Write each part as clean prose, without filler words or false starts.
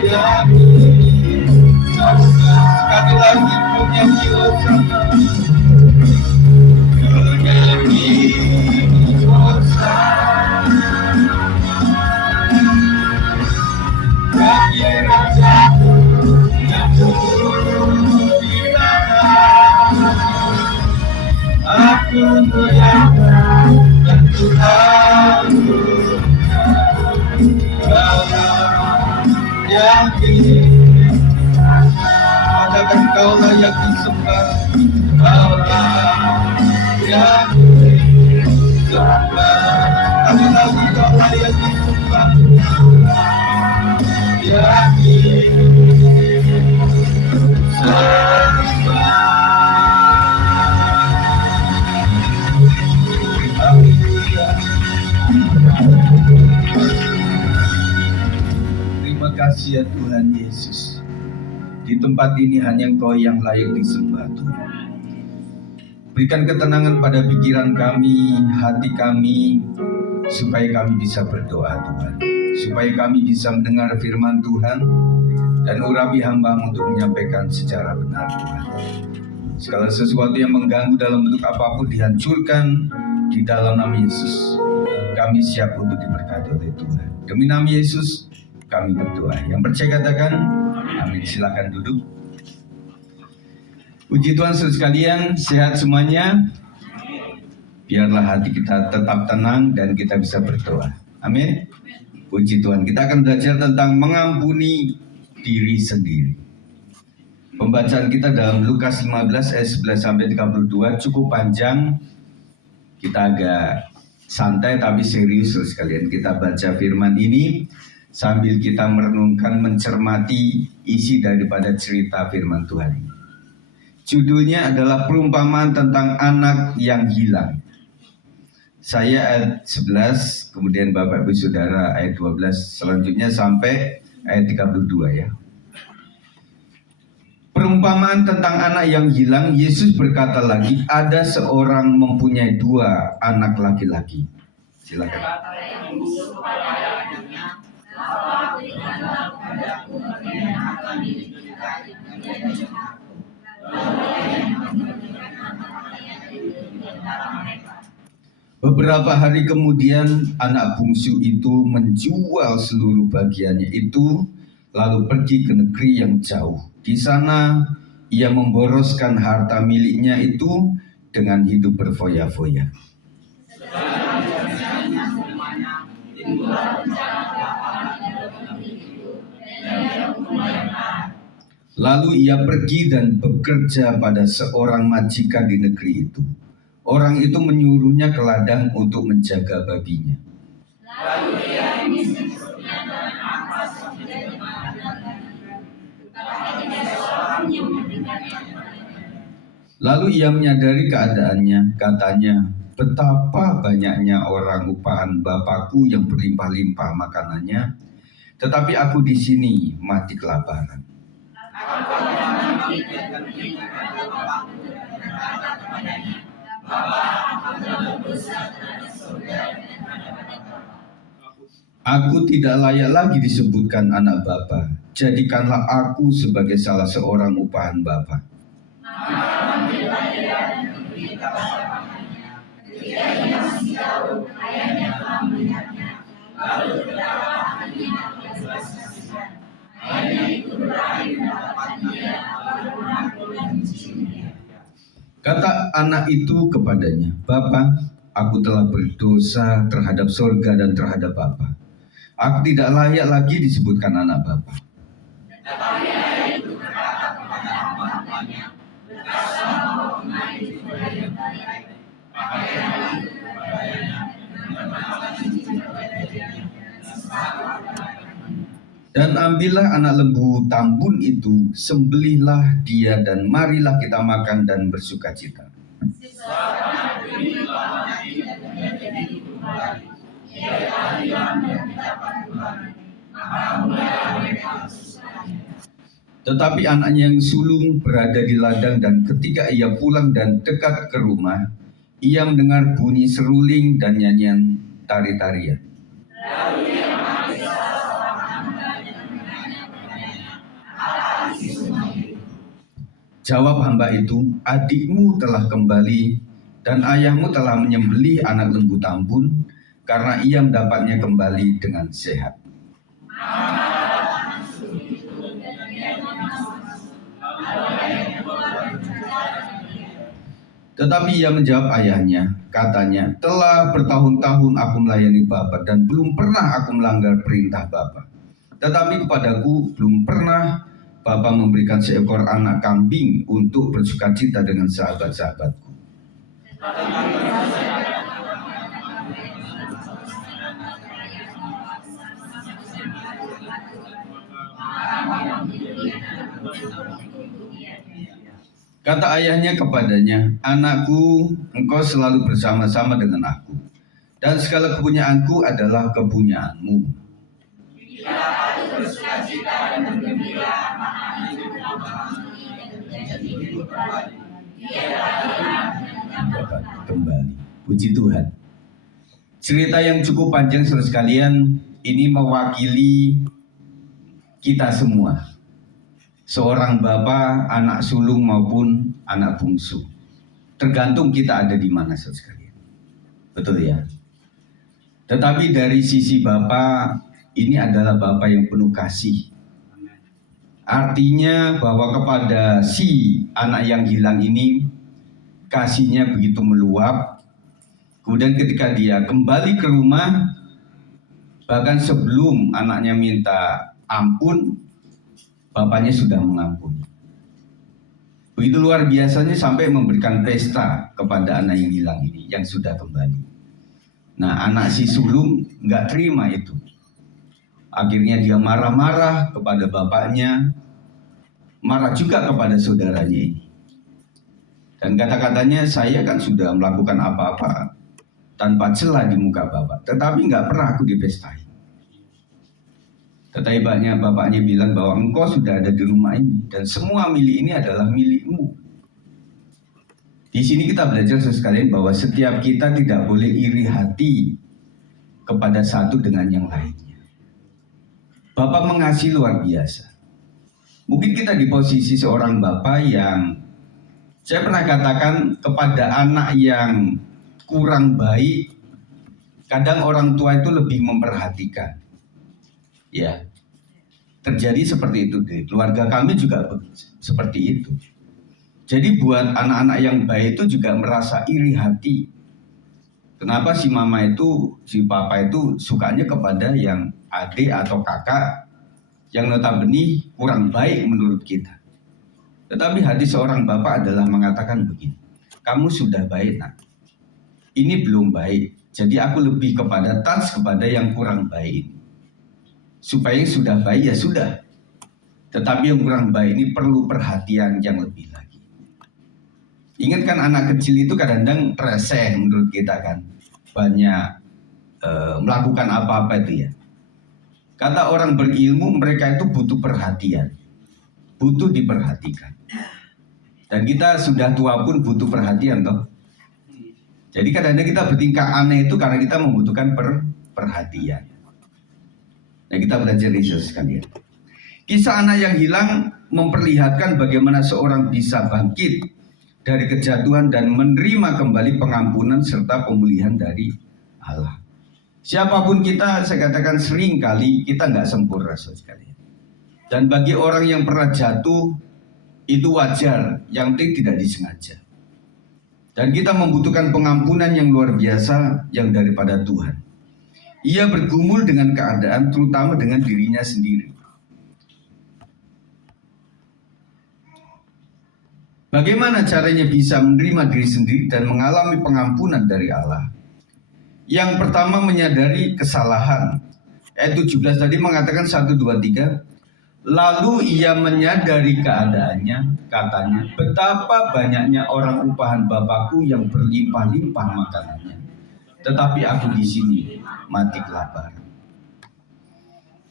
Sekali lagi menyanyi Hosana. Bagi Raja yang turun di tanah, aku muliakan dan Tuhanku, Kaulah yang katakan Kaulah yang disembah, Kaulah yang disembah. Kali lagi Kaulah yang disembah, yang Terima kasih ya Tuhan Yesus. Di tempat ini hanya Engkau yang layak disembah Tuhan. Berikan ketenangan pada pikiran kami, hati kami, supaya kami bisa berdoa Tuhan. Supaya kami bisa mendengar firman Tuhan dan urapi hamba untuk menyampaikan secara benar Tuhan. Segala sesuatu yang mengganggu dalam bentuk apapun dihancurkan di dalam nama Yesus. Kami siap untuk diberkati oleh Tuhan. Demi nama Yesus kami berdoa. Yang percaya katakan amin. Silakan duduk. Puji Tuhan saudara sekalian, sehat semuanya. Biarlah hati kita tetap tenang dan kita bisa berdoa. Amin. Puji Tuhan. Kita akan belajar tentang mengampuni diri sendiri. Pembacaan kita dalam Lukas 15 ayat 11 sampai 32 cukup panjang. Kita agak santai tapi serius sekalian. Kita baca firman ini sambil kita merenungkan, mencermati isi daripada cerita firman Tuhan ini. Judulnya adalah perumpamaan tentang anak yang hilang. Saya ayat 11, kemudian Bapak Ibu Saudara ayat 12, selanjutnya sampai ayat 32 ya. Perumpamaan tentang anak yang hilang, Yesus berkata lagi, ada seorang mempunyai 2 anak laki-laki. Silakan. Beberapa hari kemudian anak bungsu itu menjual seluruh bagiannya itu, lalu pergi ke negeri yang jauh. Di sana ia memboroskan harta miliknya itu dengan hidup berfoya-foya. Lalu ia pergi dan bekerja pada seorang majikan di negeri itu. Orang itu menyuruhnya ke ladang untuk menjaga babinya. Lalu ia menyadari keadaannya, katanya, betapa banyaknya orang upahan Bapakku yang berlimpah-limpah makanannya, tetapi aku di sini mati kelaparan. Aku tidak layak lagi disebutkan anak Bapa. Jadikanlah aku sebagai salah seorang upahan Bapa. Kata anak itu kepadanya, Bapa, aku telah berdosa terhadap surga dan terhadap Bapa. Aku tidak layak lagi disebutkan anak Bapa. Dan ambillah anak lembu tambun itu, sembelihlah dia dan marilah kita makan dan bersukacita. Tetapi anaknya yang sulung berada di ladang dan ketika ia pulang dan dekat ke rumah, ia mendengar bunyi seruling dan nyanyian tari-tarian. Jawab hamba itu, adikmu telah kembali dan ayahmu telah menyembelih anak lembu tambun karena ia mendapatnya kembali dengan sehat. Tetapi ia menjawab ayahnya, katanya, telah bertahun-tahun aku melayani Bapa dan belum pernah aku melanggar perintah Bapa. Tetapi kepadaku belum pernah Bapa memberikan seekor anak kambing untuk bersukacita dengan sahabat-sahabatku. Kata ayahnya kepadanya, anakku, engkau selalu bersama-sama dengan aku, dan segala kepunyaanku adalah kepunyaanmu. Kembali, puji Tuhan. Cerita yang cukup panjang saudara sekalian, ini mewakili kita semua. Seorang bapak, anak sulung maupun anak bungsu. Tergantung kita ada di mana saudara sekalian. Betul ya? Tetapi dari sisi bapak, ini adalah bapak yang penuh kasih. Artinya bahwa kepada si anak yang hilang ini, kasihnya begitu meluap. Kemudian ketika dia kembali ke rumah, bahkan sebelum anaknya minta ampun, bapaknya sudah mengampuni. Begitu luar biasanya sampai memberikan pesta kepada anak yang hilang ini, yang sudah kembali. Nah, anak si sulung nggak terima itu. Akhirnya dia marah-marah kepada bapaknya, marah juga kepada saudaranya ini. Dan kata-katanya, saya kan sudah melakukan apa-apa tanpa celah di muka bapak, tetapi nggak pernah aku dipestai. Tetapi bapaknya bilang bahwa engkau sudah ada di rumah ini dan semua milik ini adalah milikmu. Di sini kita belajar sekalian bahwa setiap kita tidak boleh iri hati kepada satu dengan yang lainnya. Bapak mengasihi luar biasa. Mungkin kita di posisi seorang bapak yang saya pernah katakan kepada anak yang kurang baik, kadang orang tua itu lebih memperhatikan. Ya, terjadi seperti itu deh. Keluarga kami juga seperti itu. Jadi buat anak-anak yang baik itu juga merasa iri hati. Kenapa si mama itu, si papa itu sukanya kepada yang adik atau kakak yang notabene kurang baik menurut kita. Tetapi hati seorang bapak adalah mengatakan begini, kamu sudah baik nak, ini belum baik. Jadi aku lebih kepada touch kepada yang kurang baik. Supaya yang sudah baik ya sudah. Tetapi yang kurang baik ini perlu perhatian yang lebih lagi. Ingat kan anak kecil itu kadang-kadang reseh menurut kita kan. Banyak melakukan apa-apa itu ya. Kata orang berilmu, mereka itu butuh perhatian. Butuh diperhatikan. Dan kita sudah tua pun butuh perhatian toh. Jadi kadang-kadang kita bertingkah aneh itu karena kita membutuhkan perhatian. Nah, kita belajar di sini sekalian. Kisah anak yang hilang memperlihatkan bagaimana seorang bisa bangkit dari kejatuhan dan menerima kembali pengampunan serta pemulihan dari Allah. Siapapun kita, saya katakan sering kali kita nggak sempurna sekalian. Dan bagi orang yang pernah jatuh, itu wajar, yang penting tidak disengaja. Dan kita membutuhkan pengampunan yang luar biasa yang daripada Tuhan. Ia bergumul dengan keadaan, terutama dengan dirinya sendiri. Bagaimana caranya bisa menerima diri sendiri dan mengalami pengampunan dari Allah? Yang pertama menyadari kesalahan. Ayat 17 tadi mengatakan 1, 2, 3. Lalu ia menyadari keadaannya, katanya, betapa banyaknya orang upahan Bapakku yang berlimpah-limpah makanannya, tetapi aku di sini mati kelaparan.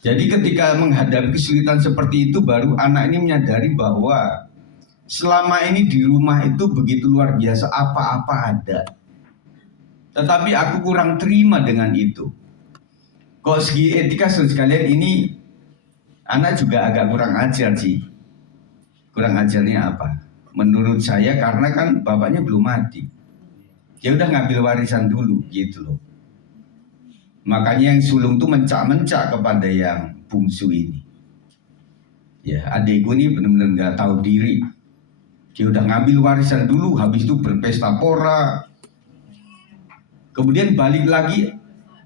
Jadi ketika menghadapi kesulitan seperti itu, baru anak ini menyadari bahwa selama ini di rumah itu begitu luar biasa, apa-apa ada. Tetapi aku kurang terima dengan itu. Kok segi etika sekalian ini, anak juga agak kurang ajar sih. Kurang ajarnya apa? Menurut saya karena kan bapaknya belum mati. Dia udah ngambil warisan dulu gitu loh. Makanya yang sulung tuh mencak-mencak kepada yang bungsu ini. Ya, adikku ini benar-benar nggak tahu diri. Dia udah ngambil warisan dulu, habis itu berpesta pora. Kemudian balik lagi,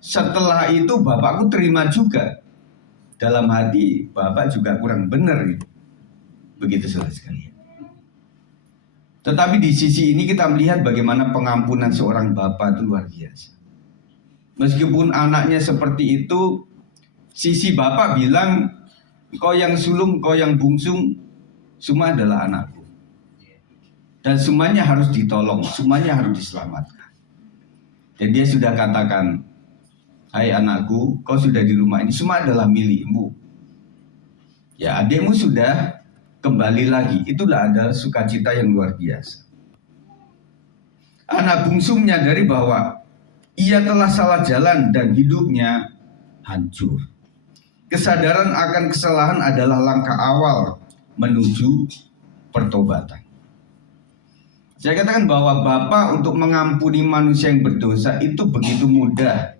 setelah itu bapakku terima juga. Dalam hati, bapak juga kurang benar gitu. Begitu saudara sekalian. Tetapi di sisi ini kita melihat bagaimana pengampunan seorang bapak itu luar biasa. Meskipun anaknya seperti itu, sisi bapak bilang, kau yang sulung, kau yang bungsung, semua adalah anakku. Dan semuanya harus ditolong, semuanya harus diselamatkan. Dan dia sudah katakan, hai anakku, kau sudah di rumah ini, semua adalah milikmu. Ya, adikmu sudah kembali lagi, itulah ada sukacita yang luar biasa. Anak bungsu menyadari bahwa ia telah salah jalan dan hidupnya hancur. Kesadaran akan kesalahan adalah langkah awal menuju pertobatan. Saya katakan bahwa Bapa untuk mengampuni manusia yang berdosa itu begitu mudah.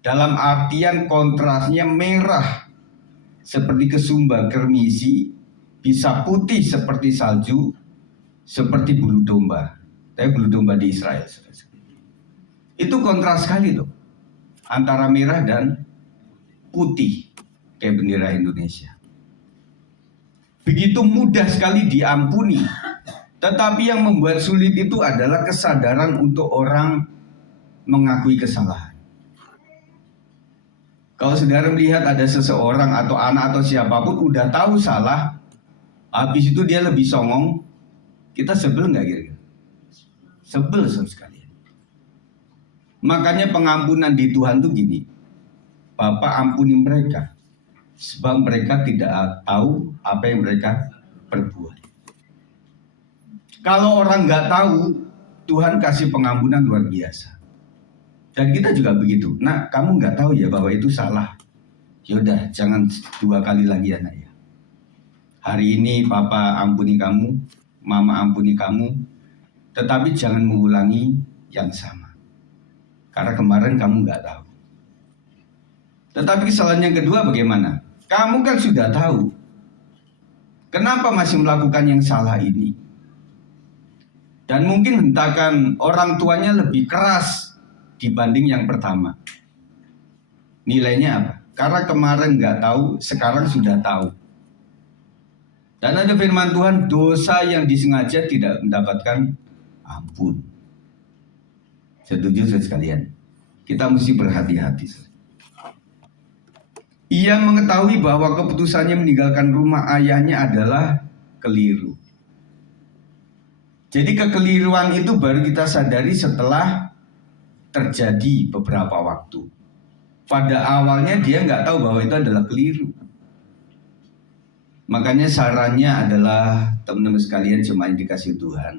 Dalam artian kontrasnya merah seperti kesumba kermisi, bisa putih seperti salju, seperti bulu domba. Tapi bulu domba di Israel. Itu kontras sekali loh, antara merah dan putih kayak bendera Indonesia. Begitu mudah sekali diampuni. Tetapi yang membuat sulit itu adalah kesadaran untuk orang mengakui kesalahan. Kalau saudara melihat ada seseorang atau anak atau siapapun udah tahu salah, habis itu dia lebih songong, kita sebel nggak kira-kira? Sebel sekali. Makanya pengampunan di Tuhan tuh gini, Bapa ampuni mereka, sebab mereka tidak tahu apa yang mereka perbuat. Kalau orang nggak tahu, Tuhan kasih pengampunan luar biasa. Dan kita juga begitu. Nah, kamu nggak tahu ya bahwa itu salah. Yaudah, jangan 2 kali lagi ya nak ya. Hari ini Papa ampuni kamu, Mama ampuni kamu, tetapi jangan mengulangi yang sama. Karena kemarin kamu nggak tahu. Tetapi kesalahan yang kedua bagaimana? Kamu kan sudah tahu. Kenapa masih melakukan yang salah ini? Dan mungkin hentakan orang tuanya lebih keras dibanding yang pertama. Nilainya apa? Karena kemarin nggak tahu, sekarang sudah tahu. Dan ada firman Tuhan, dosa yang disengaja tidak mendapatkan ampun. Setuju sekalian? Kita mesti berhati-hati. Ia mengetahui bahwa keputusannya meninggalkan rumah ayahnya adalah keliru. Jadi kekeliruan itu baru kita sadari setelah terjadi beberapa waktu. Pada awalnya dia nggak tahu bahwa itu adalah keliru. Makanya sarannya adalah teman-teman sekalian jemaat yang dikasihi Tuhan,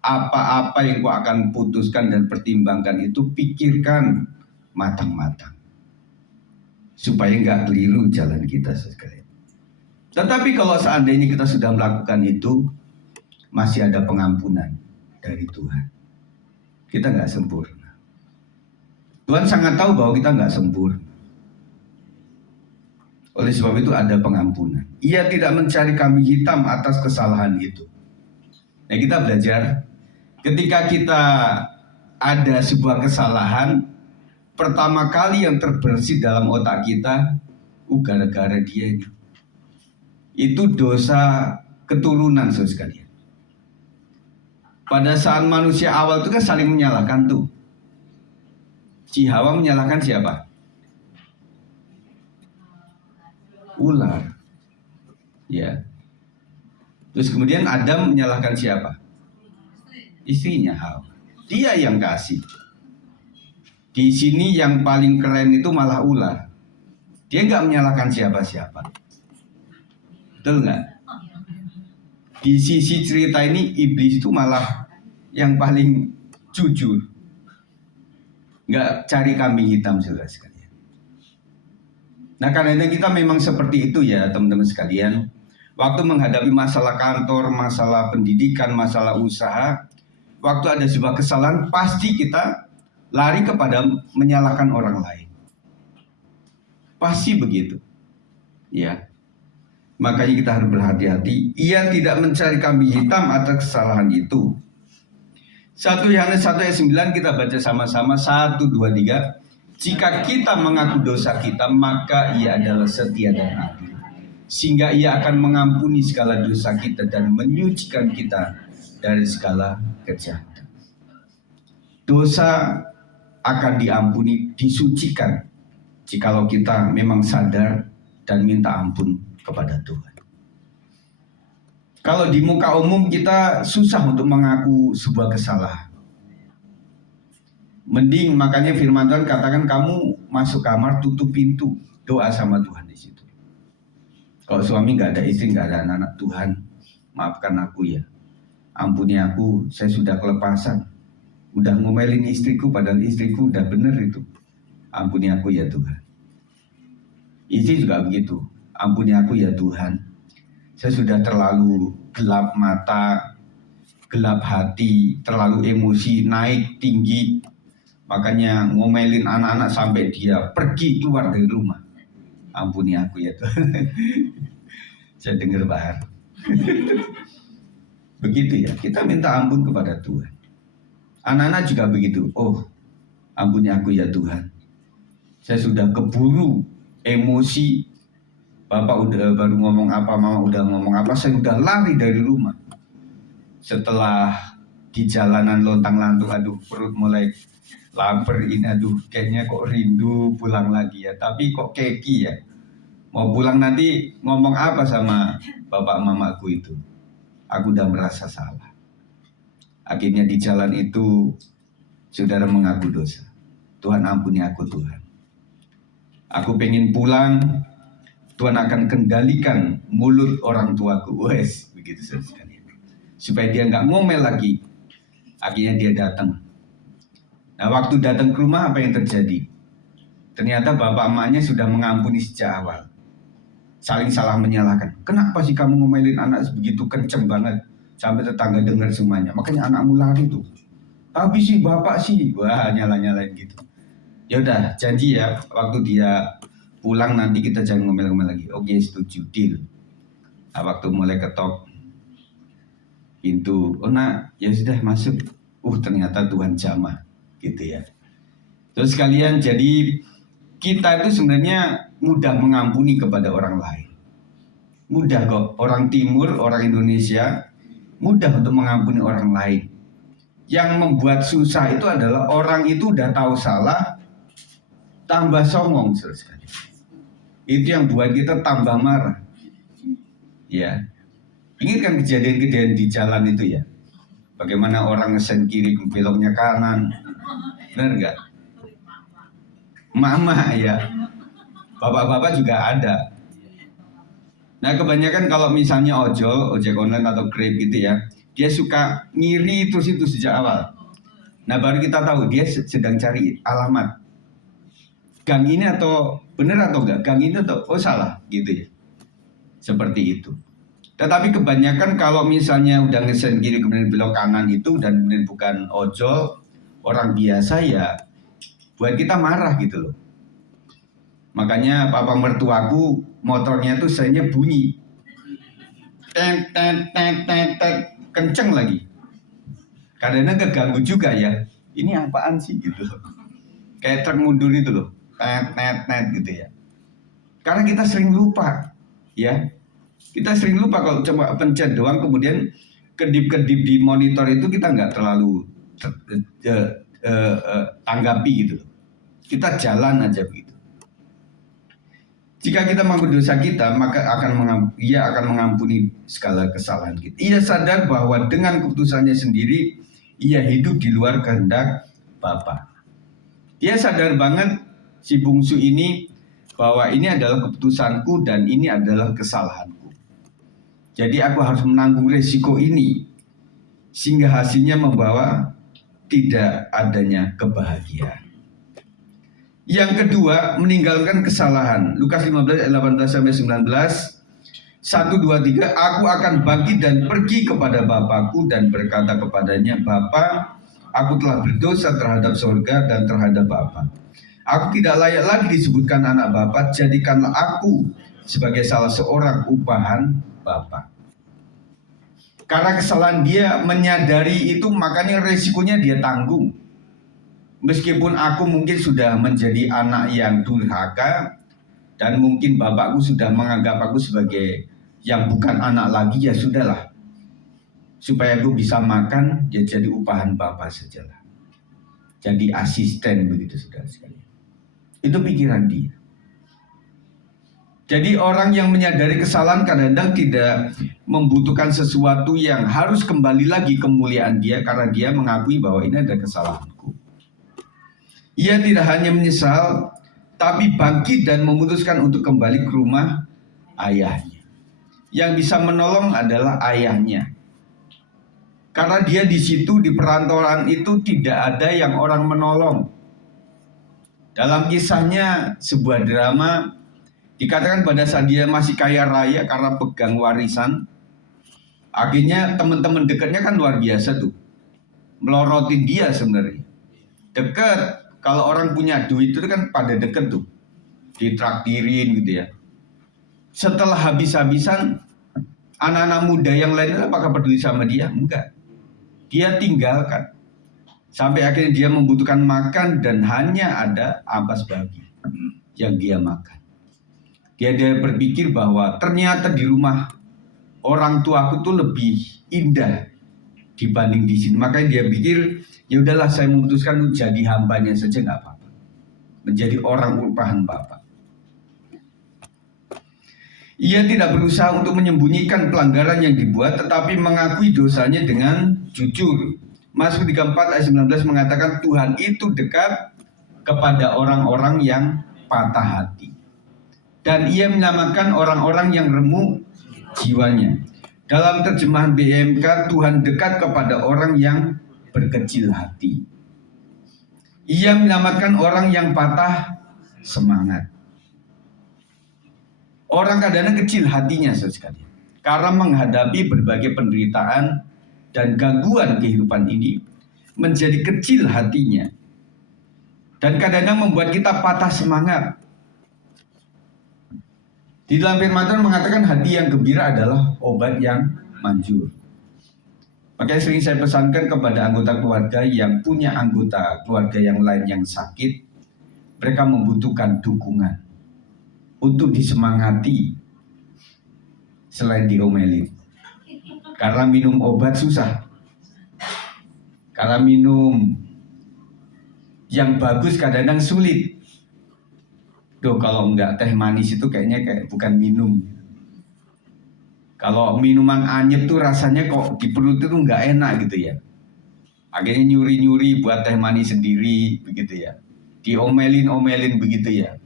apa-apa yang kau akan putuskan dan pertimbangkan itu pikirkan matang-matang supaya nggak keliru jalan kita sekalian. Tetapi kalau seandainya kita sudah melakukan itu, masih ada pengampunan dari Tuhan. Kita nggak sempurna. Tuhan sangat tahu bahwa kita nggak sempurna. Oleh sebab itu ada pengampunan. Ia tidak mencari kambing hitam atas kesalahan itu. Nah, kita belajar ketika kita ada sebuah kesalahan, pertama kali yang terbersih dalam otak kita, gara-gara dia ini. Itu dosa keturunan saudara sekalian. Pada saat manusia awal itu kan saling menyalahkan tuh. Si Hawa menyalahkan siapa? Ular. Ya. Terus kemudian Adam menyalahkan siapa? Istrinya Hawa. Dia yang kasih. Di sini yang paling keren itu malah ular. Dia nggak menyalahkan siapa-siapa. Betul nggak? Di sisi cerita ini iblis itu malah yang paling jujur, nggak cari kambing hitam saudara sekalian. Nah karena itu kita memang seperti itu ya teman-teman sekalian. Waktu menghadapi masalah kantor, masalah pendidikan, masalah usaha, waktu ada sebuah kesalahan, pasti kita lari kepada menyalahkan orang lain. Pasti begitu. Ya. Makanya kita harus berhati-hati. Ia tidak mencari kambing hitam atas kesalahan itu. 1 Yohanes 1 ayat 9 kita baca sama-sama. 1, 2, 3. Jika kita mengaku dosa kita, maka ia adalah setia dan adil, sehingga ia akan mengampuni segala dosa kita dan menyucikan kita dari segala kejahatan. Dosa akan diampuni, disucikan, jikalau kita memang sadar dan minta ampun kepada Tuhan. Kalau di muka umum kita susah untuk mengaku sebuah kesalahan. Mending makanya firman Tuhan katakan kamu masuk kamar tutup pintu, doa sama Tuhan di situ. Kalau suami nggak ada istri, nggak ada anak-anak, Tuhan maafkan aku ya, ampuni aku, saya sudah kelepasan, udah ngomelin istriku padahal istriku udah bener itu, ampuni aku ya Tuhan. Istri juga begitu, ampuni aku ya Tuhan, saya sudah terlalu gelap mata, gelap hati, terlalu emosi, naik tinggi, makanya ngomelin anak-anak sampai dia pergi keluar dari rumah. Ampuni aku ya Tuhan. Saya dengar bahar. Begitu ya, kita minta ampun kepada Tuhan. Anak-anak juga begitu. Oh, ampuni aku ya Tuhan. Saya sudah keburu emosi. Bapak udah baru ngomong apa, mama udah ngomong apa, saya udah lari dari rumah. Setelah di jalanan lontang-lantung, aduh perut mulai lapar ini, aduh kayaknya kok rindu pulang lagi ya, tapi kok keki ya, mau pulang nanti ngomong apa sama bapak mamaku itu, aku udah merasa salah. Akhirnya di jalan itu saudara mengaku dosa, Tuhan ampuni aku Tuhan, aku pengen pulang, Tuhan akan kendalikan mulut orang tuaku, wes begitu sekali, supaya dia nggak ngomel lagi. Akhirnya dia datang. Nah, waktu datang ke rumah apa yang terjadi? Ternyata bapak emaknya sudah mengampuni sejak awal. Saling salah menyalahkan. Kenapa sih kamu ngomelin anak begitu kenceng banget sampai tetangga dengar semuanya? Makanya anakmu lari tuh. Tapi sih bapak sih, wah nyala-nyalain gitu. Ya udah, janji ya waktu dia pulang nanti kita jangan ngomel-ngomel lagi. Oke, setuju, deal. Nah, waktu mulai ketok pintu, oh nak, ya sudah masuk. Ternyata Tuhan jamah. Gitu ya. Terus kalian, jadi kita itu sebenarnya mudah mengampuni kepada orang lain. Mudah kok, orang timur, orang Indonesia mudah untuk mengampuni orang lain. Yang membuat susah itu adalah orang itu udah tahu salah, tambah songong sekali. Itu yang buat kita tambah marah. Ya, ingat kan kejadian-kejadian di jalan itu ya. Bagaimana orang ngesen kiri, beloknya kanan. Benar nggak? Mama ya, bapak-bapak juga ada. Nah kebanyakan kalau misalnya ojek online atau Grab gitu ya, dia suka ngiri terus itu sejak awal. Nah baru kita tahu dia sedang cari alamat. Gang ini atau benar atau enggak? Gang ini atau salah gitu ya. Seperti itu. Tetapi kebanyakan kalau misalnya udah ngesen kiri kemudian belok kanan itu dan kemudian bukan ojol, orang biasa ya buat kita marah gitu loh. Makanya papa mertuaku motornya tuh seringnya bunyi. Tet tet tet tet tet kenceng lagi. Kadang-kadang keganggu juga ya. Ini apaan sih gitu loh. Kayak truk mundur itu loh. Tet tet tet gitu ya. Karena kita sering lupa ya. Kita sering lupa kalau coba pencet doang kemudian kedip-kedip di monitor itu kita nggak terlalu tanggapi gitu. Kita jalan aja begitu. Jika kita mengaku dosa kita, maka ia akan mengampuni segala kesalahan kita. Ia sadar bahwa dengan keputusannya sendiri, ia hidup di luar kehendak Bapa. Dia sadar banget si bungsu ini bahwa ini adalah keputusanku dan ini adalah kesalahanku. Jadi aku harus menanggung resiko ini sehingga hasilnya membawa tidak adanya kebahagiaan. Yang kedua, meninggalkan kesalahan. Lukas 15 ayat 18 sampai 19. 1, 2, 3, aku akan bangkit dan pergi kepada Bapakku dan berkata kepadanya, Bapa, aku telah berdosa terhadap surga dan terhadap Bapa. Aku tidak layak lagi disebutkan anak Bapa, jadikanlah aku sebagai salah seorang upahan Bapa. Karena kesalahan dia menyadari itu, makanya resikonya dia tanggung. Meskipun aku mungkin sudah menjadi anak yang durhaka, dan mungkin bapakku sudah menganggap aku sebagai yang bukan anak lagi, ya sudahlah. Supaya aku bisa makan, ya jadi upahan bapak sajalah. Jadi asisten begitu, saudara sekalian. Itu pikiran dia. Jadi orang yang menyadari kesalahan kadang-kadang tidak membutuhkan sesuatu yang harus kembali lagi kemuliaan dia, karena dia mengakui bahwa ini adalah kesalahanku. Ia tidak hanya menyesal, tapi bangkit dan memutuskan untuk kembali ke rumah ayahnya. Yang bisa menolong adalah ayahnya. Karena dia di situ, di perantauan itu tidak ada yang orang menolong. Dalam kisahnya sebuah drama, dikatakan pada saat dia masih kaya raya karena pegang warisan, akhirnya teman-teman dekatnya kan luar biasa tuh, melorotin dia sebenarnya. Dekat, kalau orang punya duit itu kan pada deket tuh, ditraktirin gitu ya. Setelah habis-habisan, anak-anak muda yang lain apakah peduli sama dia? Enggak. Dia tinggalkan. Sampai akhirnya dia membutuhkan makan dan hanya ada ampas babi yang dia makan. Dia berpikir bahwa ternyata di rumah orang tuaku tuh lebih indah dibanding di sini. Makanya dia pikir, ya udahlah saya memutuskan untuk jadi hambanya saja, nggak apa-apa. Menjadi orang upahan Bapak. Ia tidak berusaha untuk menyembunyikan pelanggaran yang dibuat, tetapi mengakui dosanya dengan jujur. Mazmur 34 ayat 19 mengatakan Tuhan itu dekat kepada orang-orang yang patah hati. Dan ia menyelamatkan orang-orang yang remuk jiwanya. Dalam terjemahan BMK, Tuhan dekat kepada orang yang berkecil hati. Ia menyelamatkan orang yang patah semangat. Orang kadang-kadang kecil hatinya sekali, karena menghadapi berbagai penderitaan dan gangguan kehidupan ini, menjadi kecil hatinya. Dan kadang-kadang membuat kita patah semangat. Di dalam firman Tuhan mengatakan hati yang gembira adalah obat yang manjur. Makanya sering saya pesankan kepada anggota keluarga yang punya anggota keluarga yang lain yang sakit, mereka membutuhkan dukungan untuk disemangati selain diomelin. Karena minum obat susah. Karena minum yang bagus kadang-kadang sulit. Duh, kalau enggak teh manis itu kayaknya kayak bukan minum. Kalau minuman anyep tuh rasanya kok di perut itu enggak enak gitu ya. Akhirnya nyuri-nyuri buat teh manis sendiri begitu ya. Diomelin-omelin begitu ya.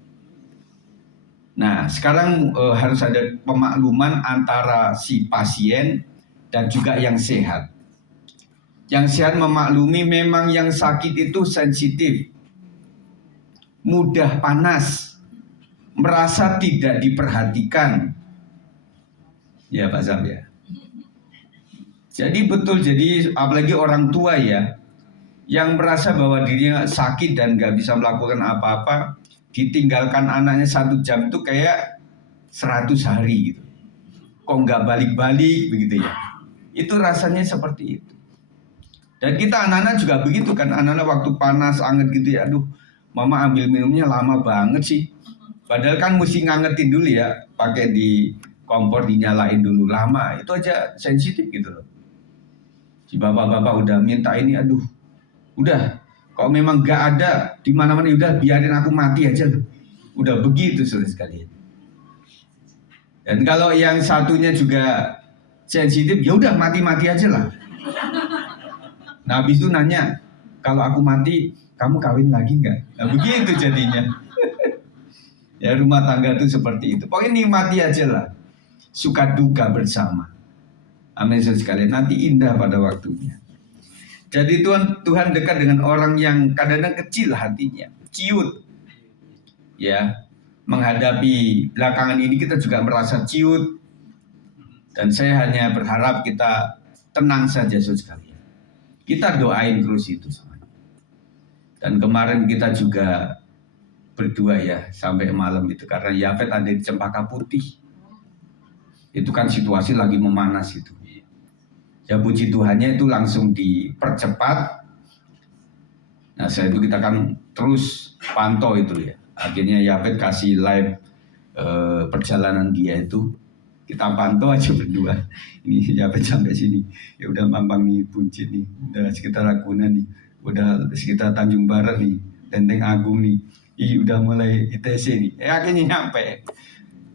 Nah, sekarang harus ada pemakluman antara si pasien dan juga yang sehat. Yang sehat memaklumi memang yang sakit itu sensitif, mudah panas, merasa tidak diperhatikan. Ya Pak Sam ya. Jadi betul, jadi apalagi orang tua ya, yang merasa bahwa dirinya sakit dan gak bisa melakukan apa-apa, ditinggalkan anaknya 1 jam itu kayak 100 hari gitu. Kok nggak balik-balik begitu ya. Itu rasanya seperti itu. Dan kita anak-anak juga begitu kan. Anak-anak waktu panas, anget gitu ya. Aduh, mama ambil minumnya lama banget sih. Padahal kan mesti ngangetin dulu ya. Pakai di kompor dinyalain dulu lama. Itu aja sensitif gitu loh. Si bapak-bapak udah minta ini, aduh. Udah. Kok memang gak ada di mana-mana, udah biarin aku mati aja loh. Udah begitu saudara sekalian. Dan kalau yang satunya juga sensitif, ya udah mati-mati aja lah. Nah habis itu nanya, kalau aku mati, kamu kawin lagi nggak? Nah begitu jadinya. Ya rumah tangga itu seperti itu. Pokoknya nikmati aja lah. Suka duka bersama. Amin sekalian. Nanti indah pada waktunya. Jadi Tuhan dekat dengan orang yang kadang-kadang kecil hatinya, ciut. Ya, menghadapi belakangan ini kita juga merasa ciut. Dan saya hanya berharap kita tenang saja sekali. Kita doain terus itu semuanya. Dan kemarin kita juga berdua ya sampai malam itu karena Yafet ada di Cempaka Putih. Itu kan situasi lagi memanas itu. Ya puji Tuhannya itu langsung dipercepat. Nah saya itu kita kan terus pantau itu ya. Akhirnya Yafet kasih live perjalanan dia itu. Kita pantau aja berdua. Ini Yafet sampai sini. Ya udah Mampang nih, Buncit nih. Udah sekitar Ragunan nih. Udah sekitar Tanjung Barat nih. Lenteng Agung nih. Udah mulai ITC nih. Akhirnya nyampe.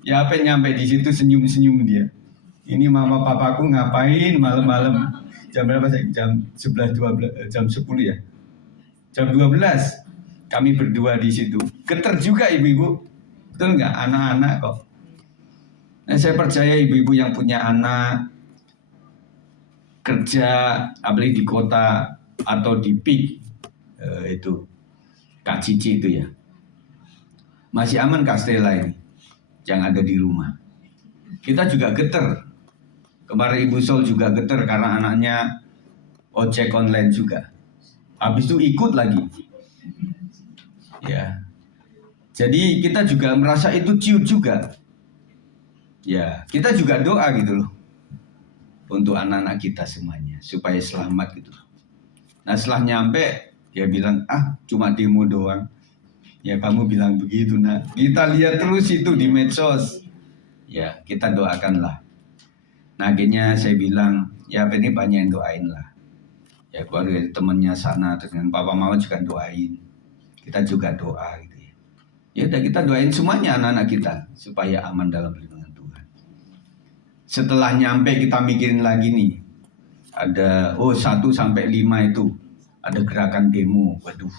Yafet nyampe di situ senyum-senyum dia. Ini mama papaku ngapain malam-malam? Jam berapa sih? Jam 11, 12, jam 10 ya? Jam 12 kami berdua di situ. Geter juga ibu-ibu. Betul nggak? Anak-anak kok. Nah, saya percaya ibu-ibu yang punya anak kerja, apalagi di kota atau di PIK itu KCC itu ya. Masih aman Kak Stella ini yang ada di rumah. Kita juga geter. Kemarin Ibu Sol juga geter karena anaknya ojek online juga. Habis itu ikut lagi. Ya. Jadi kita juga merasa itu ciut juga. Ya, kita juga doa gitu loh. Untuk anak-anak kita semuanya supaya selamat gitu. Nah, setelah nyampe dia bilang, cuma demo doang. Ya, kamu bilang begitu, nak. Kita lihat terus itu di medsos. Ya, kita doakanlah. Nah, akhirnya saya bilang, ya ini banyak yang doain lah. Ya keluarga temannya sana, terus dengan papa mama juga doain. Kita juga doa gitu ya. Ya udah kita doain semuanya anak-anak kita supaya aman dalam perlindungan Tuhan. Setelah nyampe kita mikirin lagi nih. Ada 1 sampai 5 itu ada gerakan demo. Waduh.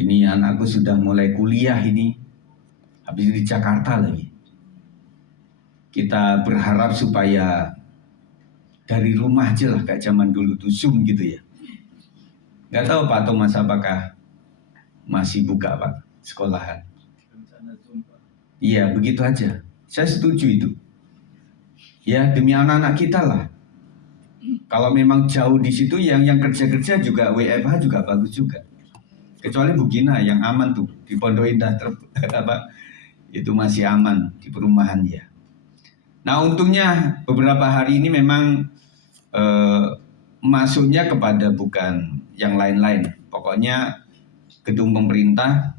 Ini anakku sudah mulai kuliah ini. Habis di Jakarta lagi. Kita berharap supaya dari rumah aja lah kayak zaman dulu tuh Zoom gitu ya. Gak tahu Pak Thomas apakah masih buka Pak sekolahan. Iya begitu aja. Saya setuju itu. Ya demi anak-anak kita lah. Kalau memang jauh di situ yang kerja-kerja juga WFH juga bagus juga. Kecuali Bu Gina yang aman tuh di Pondok Indah itu masih aman di perumahan ya. Nah untungnya beberapa hari ini memang masuknya kepada bukan yang lain-lain. Pokoknya gedung pemerintah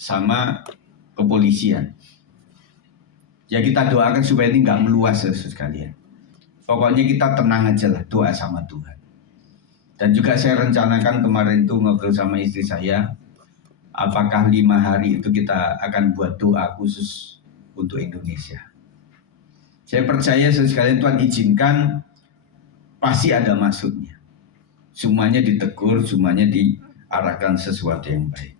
sama kepolisian. Ya kita doakan supaya ini nggak meluas sekalian. Pokoknya kita tenang aja lah doa sama Tuhan. Dan juga saya rencanakan kemarin itu ngobrol sama istri saya. Apakah 5 hari itu kita akan buat doa khusus untuk Indonesia. Saya percaya sekalian Tuhan izinkan pasti ada maksudnya. Semuanya ditegur, semuanya diarahkan sesuatu yang baik.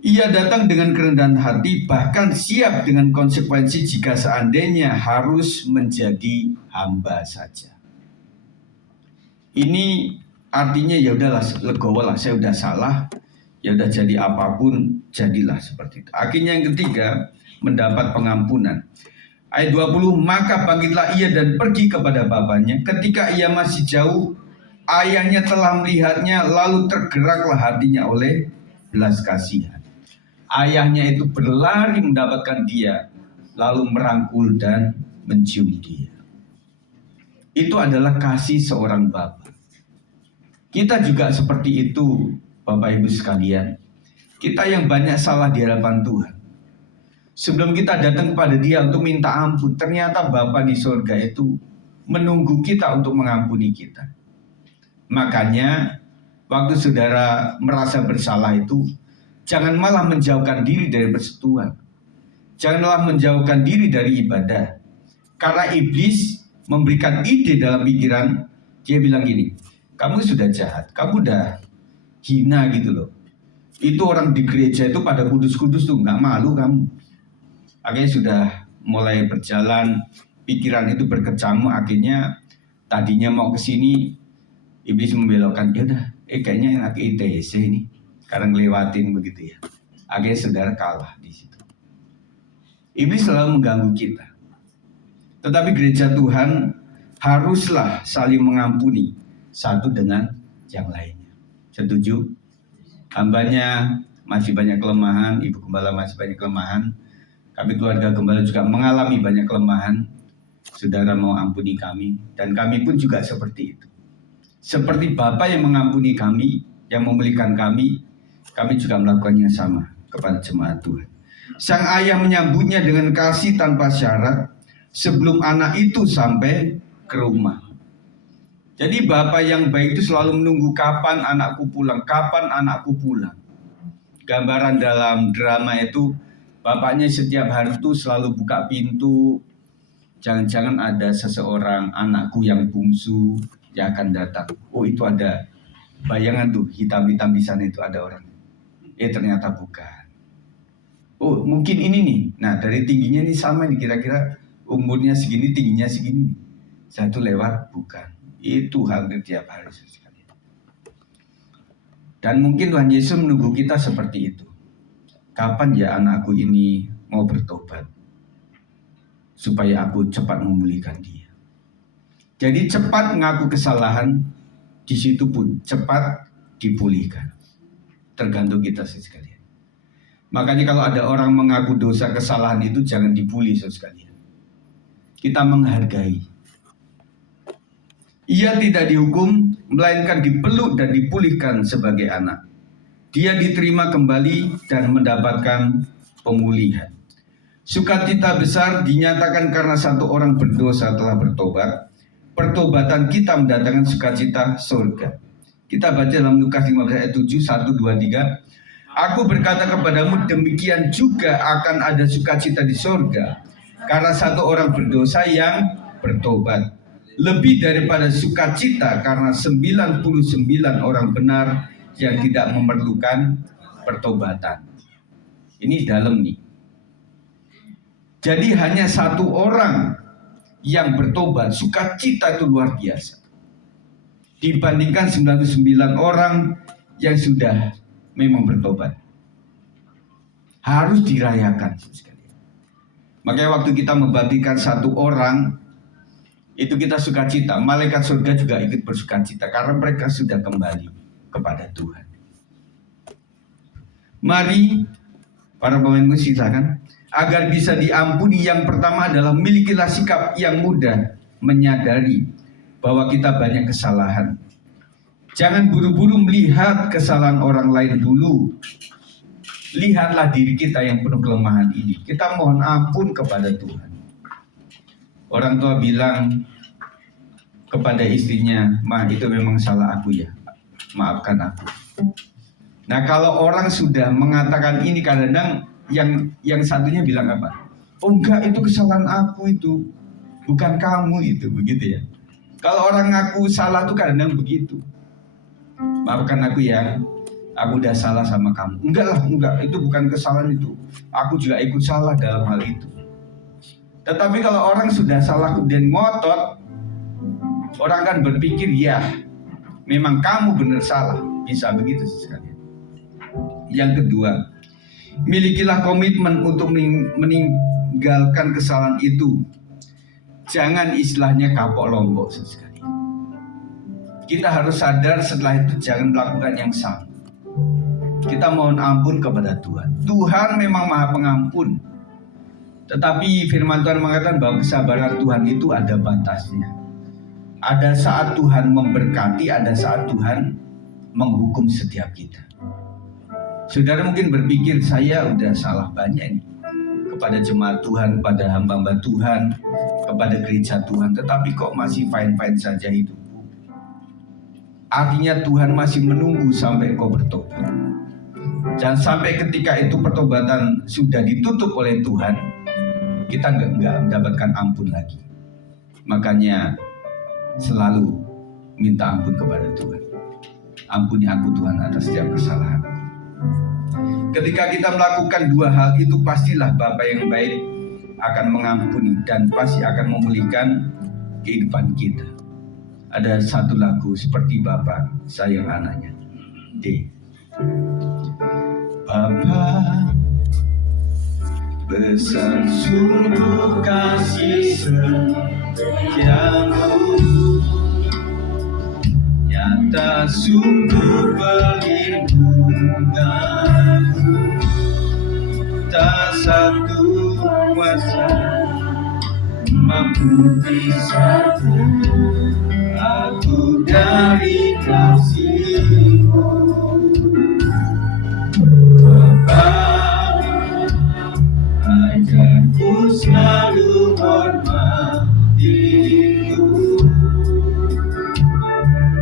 Ia datang dengan kerendahan hati, bahkan siap dengan konsekuensi jika seandainya harus menjadi hamba saja. Ini artinya ya udahlah, legowo lah, saya udah salah, ya udah jadi apapun, jadilah seperti itu. Akhirnya yang ketiga, mendapat pengampunan. Ayat 20, maka bangkitlah ia dan pergi kepada bapaknya. Ketika ia masih jauh, ayahnya telah melihatnya, lalu tergeraklah hatinya oleh belas kasihan. Ayahnya itu berlari mendapatkan dia, lalu merangkul dan mencium dia. Itu adalah kasih seorang bapak. Kita juga seperti itu, Bapak Ibu sekalian. Kita yang banyak salah di hadapan Tuhan. Sebelum kita datang kepada dia untuk minta ampun, ternyata Bapa di surga itu menunggu kita untuk mengampuni kita. Makanya waktu saudara merasa bersalah itu, jangan malah menjauhkan diri dari persekutuan. Janganlah menjauhkan diri dari ibadah. Karena iblis memberikan ide dalam pikiran, dia bilang gini, kamu sudah jahat, kamu udah hina gitu loh. Itu orang di gereja itu pada kudus-kudus tuh, nggak malu kamu. Akhirnya sudah mulai berjalan, pikiran itu berkecamuk. Akhirnya tadinya mau ke sini, iblis membelokkan, ya udah, kayaknya enak ITC ini, karena ngelewatin begitu ya. Akhirnya saudara kalah di situ. Iblis selalu mengganggu kita. Tetapi gereja Tuhan haruslah saling mengampuni satu dengan yang lainnya. Setuju? Hambanya masih banyak kelemahan, Ibu Gembala masih banyak kelemahan, kami keluarga Gembala juga mengalami banyak kelemahan. Saudara mau ampuni kami, dan kami pun juga seperti itu. Seperti Bapa yang mengampuni kami, yang memulihkan kami juga melakukannya sama kepada jemaat Tuhan. Sang ayah menyambutnya dengan kasih tanpa syarat sebelum anak itu sampai ke rumah. Jadi Bapa yang baik itu selalu menunggu kapan anakku pulang, kapan anakku pulang. Gambaran dalam drama itu, bapaknya setiap hari itu selalu buka pintu. Jangan-jangan ada seseorang, anakku yang bungsu yang akan datang. Oh, itu ada bayangan tuh, hitam-hitam di sana itu ada orang. Ternyata bukan. Oh, mungkin ini nih. Nah, dari tingginya nih sama nih, kira-kira umurnya segini, tingginya segini nih. Satu lewat, bukan. Itu hampir tiap hari sekali. Dan mungkin Tuhan Yesus menunggu kita seperti itu. Kapan ya anakku ini mau bertobat? Supaya aku cepat memulihkan dia. Jadi cepat mengaku kesalahan, di situ pun cepat dipulihkan. Tergantung kita sekalian. Makanya kalau ada orang mengaku dosa kesalahan itu jangan dibully sekalian. Kita menghargai. Ia tidak dihukum, melainkan dipeluk dan dipulihkan sebagai anak. Dia diterima kembali dan mendapatkan pemulihan. Sukacita besar dinyatakan karena satu orang berdosa telah bertobat. Pertobatan kita mendatangkan sukacita surga. Kita baca dalam Lukas 15 ayat 7, 1, 2, 3. Aku berkata kepadamu, demikian juga akan ada sukacita di surga karena satu orang berdosa yang bertobat. Lebih daripada sukacita karena 99 orang benar yang tidak memerlukan pertobatan. Ini dalam nih. Jadi hanya satu orang yang bertobat, sukacita itu luar biasa. Dibandingkan 99 orang yang sudah memang bertobat. Harus dirayakan. Makanya waktu kita membaptiskan satu orang, itu kita sukacita. Malaikat surga juga ikut bersukacita karena mereka sudah kembali kepada Tuhan. Mari para pemain musik silakan. Agar bisa diampuni, yang pertama adalah milikilah sikap yang mudah menyadari bahwa kita banyak kesalahan. Jangan buru-buru melihat kesalahan orang lain dulu. Lihatlah diri kita yang penuh kelemahan ini. Kita mohon ampun kepada Tuhan. Orang tua bilang kepada istrinya, "Ma, itu memang salah aku ya. Maafkan aku." Nah, kalau orang sudah mengatakan ini, kadang-kadang yang satunya bilang apa? Oh enggak, itu kesalahan aku itu, bukan kamu itu, begitu ya. Kalau orang ngaku salah tuh kadang-kadang begitu. Maafkan aku ya, aku udah salah sama kamu. Enggak, itu bukan kesalahan itu. Aku juga ikut salah dalam hal itu. Tetapi kalau orang sudah salah kemudian ngotot, orang kan berpikir ya, memang kamu benar salah. Bisa begitu sekali. Yang kedua, milikilah komitmen untuk meninggalkan kesalahan itu. Jangan istilahnya kapok lompok sekali. Kita harus sadar setelah itu jangan melakukan yang sama. Kita mohon ampun kepada Tuhan. Tuhan memang Maha Pengampun. Tetapi firman Tuhan mengatakan bahwa kesabaran Tuhan itu ada batasnya. Ada saat Tuhan memberkati, ada saat Tuhan menghukum setiap kita. Saudara mungkin berpikir, saya udah salah banyak nih kepada jemaat Tuhan, kepada hamba-hamba Tuhan, kepada gereja Tuhan, tetapi kok masih fine-fine saja hidupku. Artinya Tuhan masih menunggu sampai kau bertobat. Dan sampai ketika itu pertobatan sudah ditutup oleh Tuhan, kita nggak mendapatkan ampun lagi. Makanya selalu minta ampun kepada Tuhan. Ampuni aku Tuhan atas setiap kesalahan. Ketika kita melakukan dua hal itu, pastilah Bapa yang baik akan mengampuni dan pasti akan memulihkan kehidupan kita. Ada satu lagu seperti Bapa sayang anaknya. D. Bapa besar sungguh kasih sungguh perlindunganku, tak satu kuasa mampu pisahkan aku dari kasih-Mu. Bapa, ajarku selalu hormati-Mu,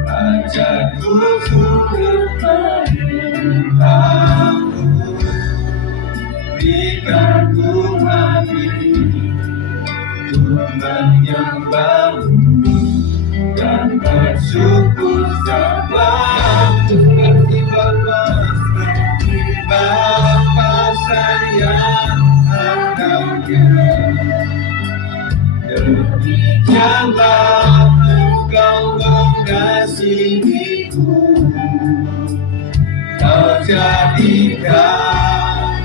ajarku turut menyembah-Mu, berikan ku hati untuk menyembah-Mu dan bersyukur sembah-Mu. Seperti Bapa sayang anaknya, demikianlah Engkau mengasihiku. Kau jadikan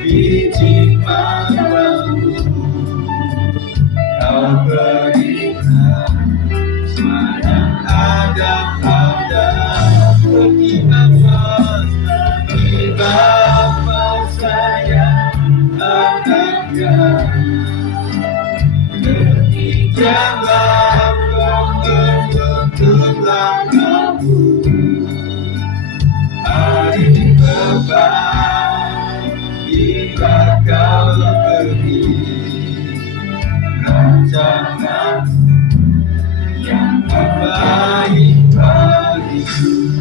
biji manggamu, Kau berikan semangat ada bagi Bapa sayang anaknya, demikianlah Kau menuntut langkahmu. Hari beban hingga Kau pergi, rancangan yang terbaik bagiku.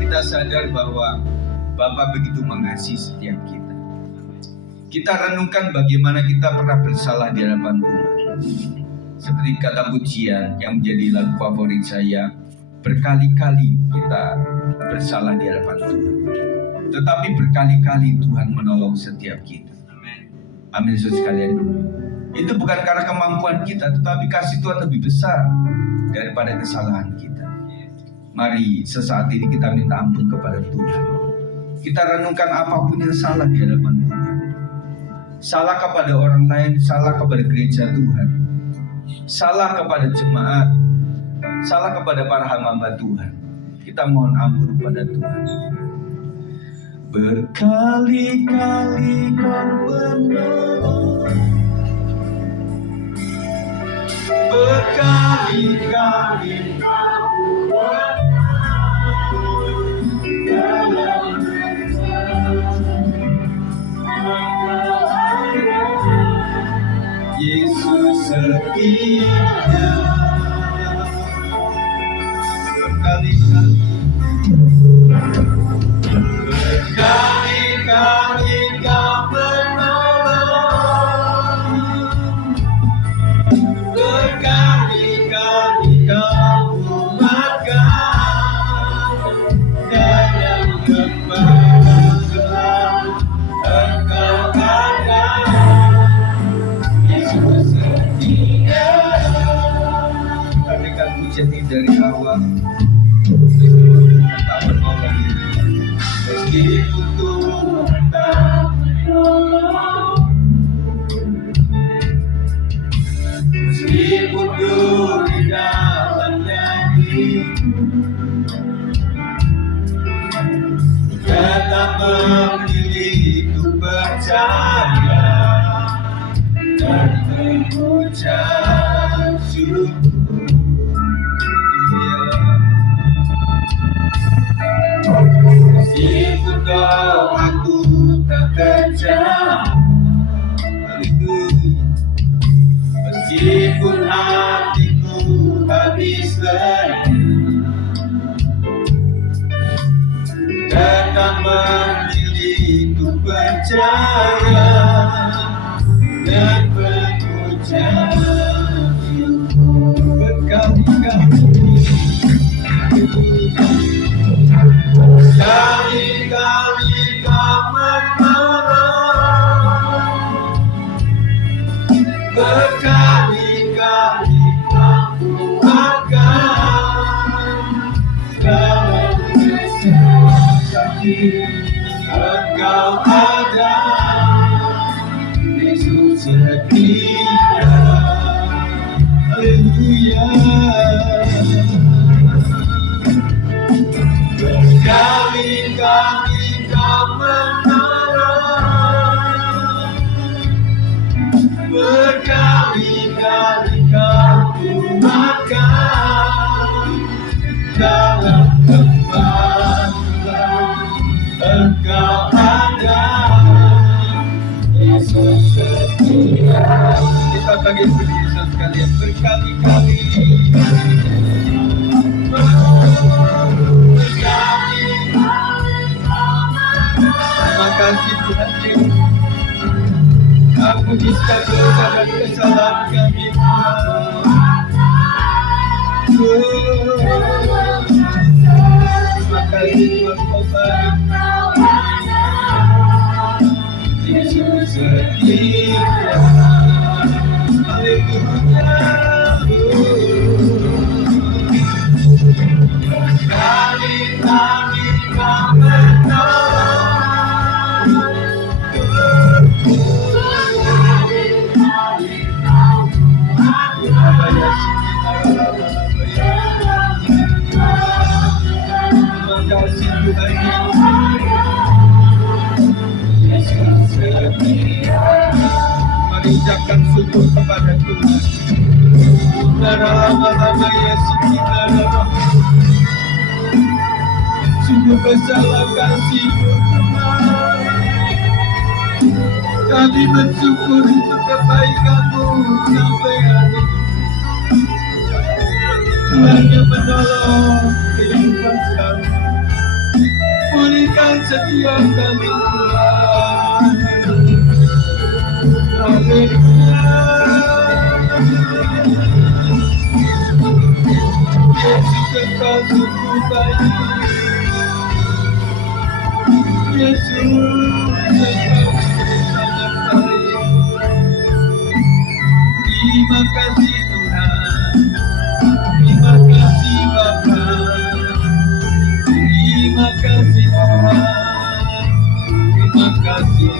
Kita sadar bahwa Bapa begitu mengasihi setiap kita. Kita renungkan bagaimana kita pernah bersalah di hadapan Tuhan. Seperti kata pujian yang menjadi lagu favorit saya, berkali-kali kita bersalah di hadapan Tuhan, tetapi berkali-kali Tuhan menolong setiap kita. Amin, saudara sekalian. Itu bukan karena kemampuan kita, tetapi kasih Tuhan lebih besar daripada kesalahan kita. Mari sesaat ini kita minta ampun kepada Tuhan. Kita renungkan apapun yang salah di hadapan Tuhan. Salah kepada orang lain, salah kepada gereja Tuhan, salah kepada jemaat, salah kepada para hamba Tuhan. Kita mohon ampun kepada Tuhan. Berkali-kali Kau menolong, berkali-kali Kau buat dalam Yesus setia. Berkali-kali Kau menolong, berkali-kali Kau kuatkan dalam lembah gelap. Engkau ada, Yesus setia. Berikan pujian dari awal, tak menolong, meskipun Tuhan tak menolong, meskipun di dalamnya tetap memilih untuk percaya dan mengucap syukur. Meskipun doaku tak terjawab, haleluya. Meskipun hatiku habis lelah, tetap memilih untuk percaya dan mengucap syukur. Berkali-kali Kau menolong, berkali-kali Kau kuatkan dalam sakit. Engkau ada, Yesus setia. Haleluya. berkali-kali kau makan dalam tempat Engkau ada. Yesus setia. Kita bagi Yesus sekalian berkali-kali. Terima kasih Tuhan Yesus. Ampunilah dosa dan kesalahan kami Tuhan. Terima kasih Tuhan kau baik. Yesus setia. Haleluya. Kali-kali kau menolong. Terima kasih Tuhan Yesus setia. Mari ucapkan syukur kepada Tuhan. Sungguh besarlah kasih-Mu Tuhan. Kami mensyukuri untuk kebaikan-Mu sampai hari ini. Tuhan yang menolong kehidupan kami. Pulihkan setiap kami Tuhan. Haleluya. Yesus Engkau sungguh baik. Yesus Engkau sangat baik. Terima kasih Tuhan. Terima kasih Bapa. Terima kasih Tuhan. Terima kasih.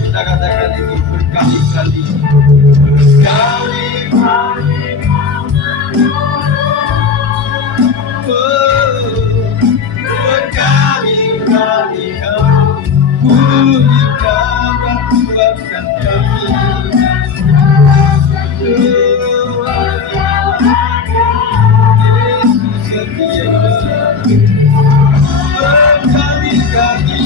Kita katakan itu berkali-kali. Berkali-kali. Berkali-kali kau pulihkan dan kuatkan kami. Yesus setia. Berkali-kali.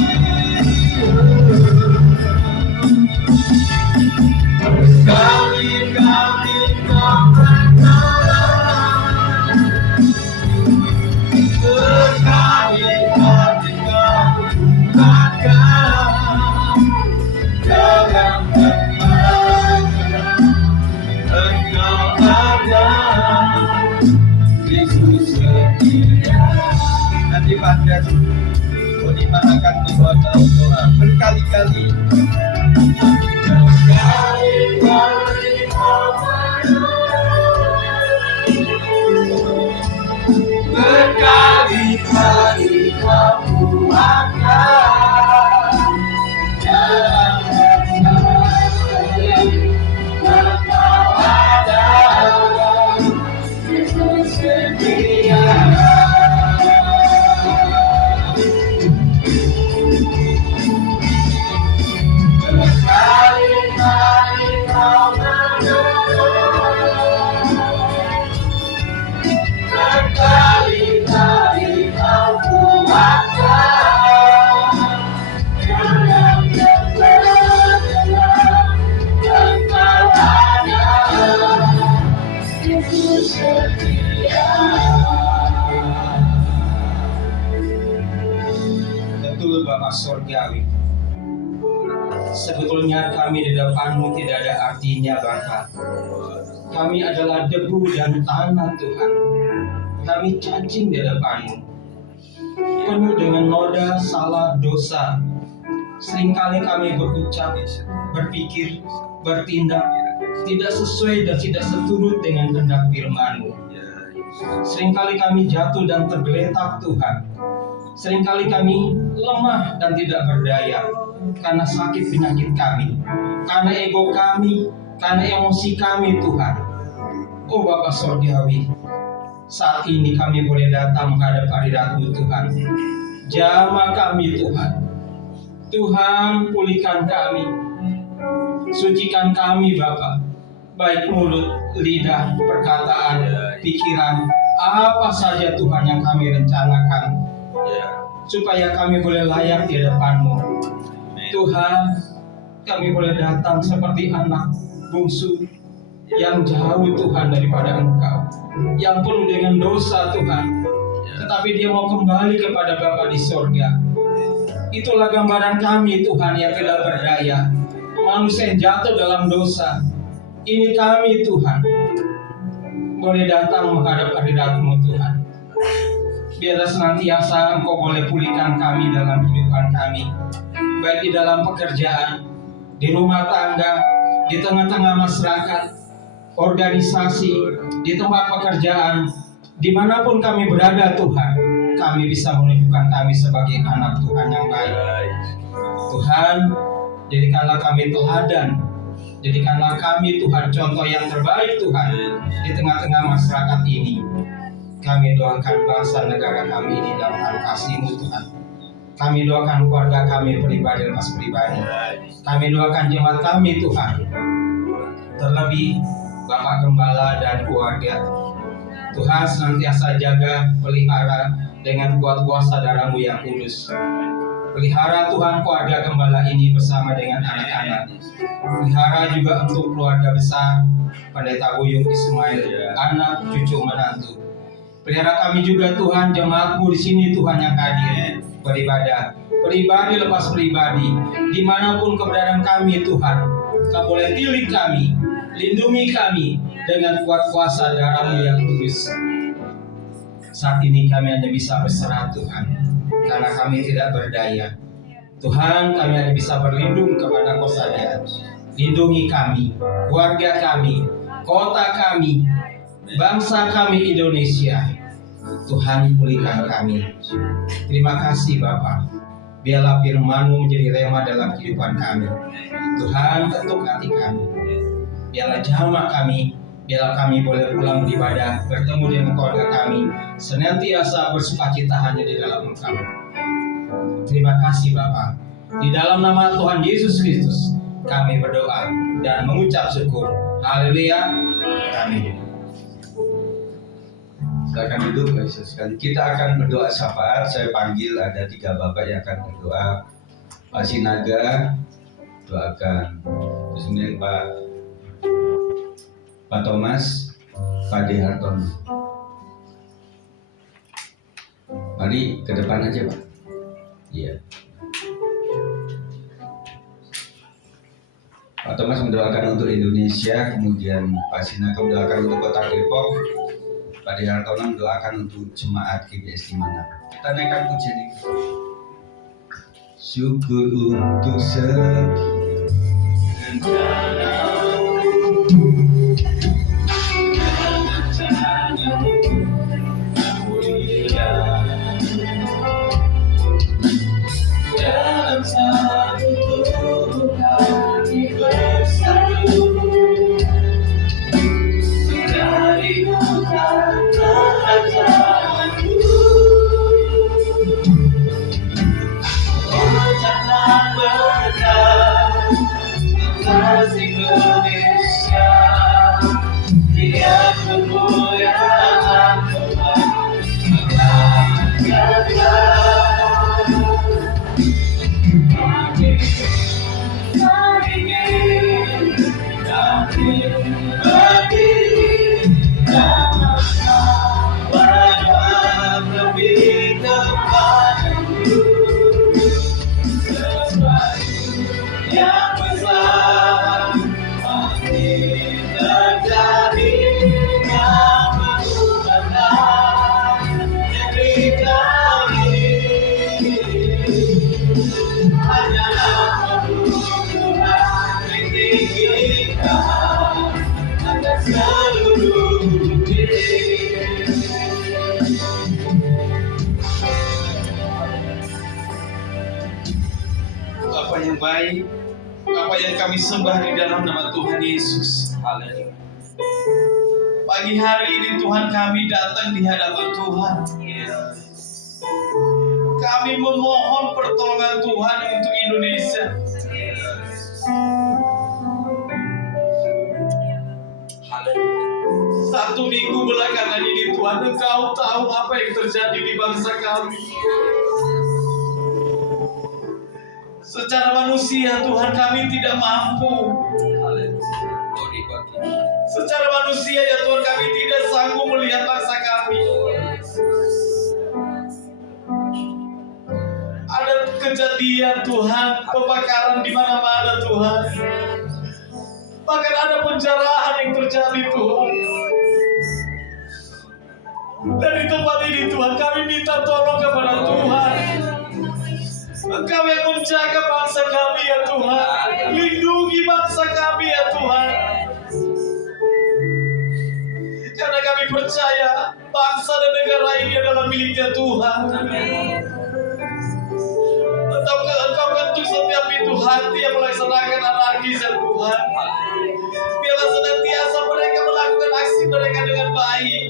Berkali-kali kau menolong. Berkali-kali kau makan dalam tempat Engkau ada. Yesus setia. Nanti pada Bonima akan membawa doa berkali-kali. Berkali-kali kau menolong. Berkali-kali kau kuatkan dalam kesalahan Engkau ada. Yesus setia. Berkali-kali kau menolong. Berkali-kali kau kuatkan dalam kesalahan Engkau ada. Yesus setia. Betul Bapak Surgawi. Sebetulnya kami di depan-Mu tidak ada artinya Bapa. Kami adalah debu dan tanah Tuhan. Kami cacing di depan-Mu, penuh dengan noda, salah, dosa. Seringkali kami berucap, berpikir, bertindak tidak sesuai dan tidak seturut dengan kehendak firman-Mu. Seringkali kami jatuh dan tergeletak Tuhan. Seringkali kami lemah dan tidak berdaya karena sakit penyakit kami, karena ego kami, karena emosi kami Tuhan. Oh Bapa Surgawi, saat ini kami boleh datang menghadap hadirat-Mu Tuhan. Jamah kami Tuhan. Tuhan, pulihkan kami. Sucikan kami Bapa, baik mulut, lidah, perkataan, pikiran, apa saja Tuhan yang kami rencanakan, supaya kami boleh layak di hadapan-Mu. Tuhan, kami boleh datang seperti anak bungsu yang jauh Tuhan daripada Engkau, yang penuh dengan dosa Tuhan, tetapi dia mau kembali kepada Bapa di sorga. Itulah gambaran kami Tuhan yang tidak berdaya, manusia yang jatuh dalam dosa. Ini kami Tuhan, boleh datang menghadap hadirat-Mu Tuhan. Biarlah senantiasa Engkau boleh pulihkan kami dalam kehidupan kami, baik di dalam pekerjaan, di rumah tangga, di tengah-tengah masyarakat, organisasi, di tempat pekerjaan, dimanapun kami berada Tuhan, kami bisa menunjukkan kami sebagai anak Tuhan yang baik. Tuhan, jadikanlah kami teladan, jadikanlah kami Tuhan contoh yang terbaik Tuhan di tengah-tengah masyarakat ini. Kami doakan bangsa negara kami ini dalam tangan kasih-Mu Tuhan. Kami doakan keluarga kami pribadi lepas pribadi. Kami doakan jemaat kami Tuhan, terlebih Bapak Gembala dan keluarga. Tuhan senantiasa jaga, pelihara dengan kuat kuasa darah-Mu yang kudus. Pelihara Tuhan keluarga Gembala ini bersama dengan anak-anak. Pelihara juga untuk keluarga besar Pendeta Buyung Ismail, anak cucu menantu. Pelihara kami juga Tuhan jemaat-Mu di sini Tuhan yang hadir beribadah, pribadi lepas pribadi, dimanapun keberadaan kami Tuhan. Kau boleh pilih kami, lindungi kami dengan kuat kuasa darah-Mu yang kudus. Saat ini kami hanya bisa berserah Tuhan, karena kami tidak berdaya. Tuhan, kami hanya bisa berlindung kepada Kau saja. Lindungi kami, keluarga kami, kota kami, bangsa kami Indonesia. Tuhan, pulihkan kami. Terima kasih Bapa. Biarlah firman-Mu menjadi rema dalam kehidupan kami. Tuhan, ketuk hati kami. Biarlah jamak kami, biarlah kami boleh pulang beribadah, bertemu dengan keluarga kami, senantiasa bersukacita hanya di dalam Engkau. Terima kasih Bapa. Di dalam nama Tuhan Yesus Kristus, kami berdoa dan mengucap syukur. Haleluya. Amin. Silakan duduk, sekali. Kita akan berdoa syafaat. Saya panggil ada 3 bapak yang akan berdoa. Pak Sinaga doakan. Terus kemudian Pak Thomas, Pak De Hartono. Mari ke depan aja Pak. Iya. Pak Thomas mendoakan untuk Indonesia, kemudian Pak Sinaga mendoakan untuk Kota Depok. Pak De Hartono mendoakan untuk jemaat GBS di mana. Kita naikkan pujian ini. Syukur untuk dalam satu kami bersatu dari bukan kerajaanmu. Oh jangan berkat kasih Indonesia, lihat kemuliaan Tuhan mengajarkan. Bapa yang baik, Bapa yang kami sembah di dalam nama Tuhan Yesus. Haleluya. Pagi hari ini Tuhan kami datang di hadapan Tuhan. Kami memohon pertolongan Tuhan untuk Indonesia. Satu minggu belakangan ini Tuhan, Engkau tahu apa yang terjadi di bangsa kami. Secara manusia Tuhan kami tidak mampu. Secara manusia ya Tuhan kami tidak sanggup melihat bangsa kami. Ada kejadian Tuhan, pembakaran di mana-mana Tuhan. Bahkan ada penjarahan yang terjadi Tuhan. Dari tempat ini Tuhan kami minta tolong kepada Tuhan. Engkau yang menjaga bangsa kami ya Tuhan. Lindungi bangsa kami ya Tuhan. Karena kami percaya bangsa dan negara ini adalah miliknya Tuhan. Engkau ketuk setiap pintu hati yang melaksanakan anarkis ya Tuhan. Biarlah senantiasa mereka melakukan aksi mereka dengan baik.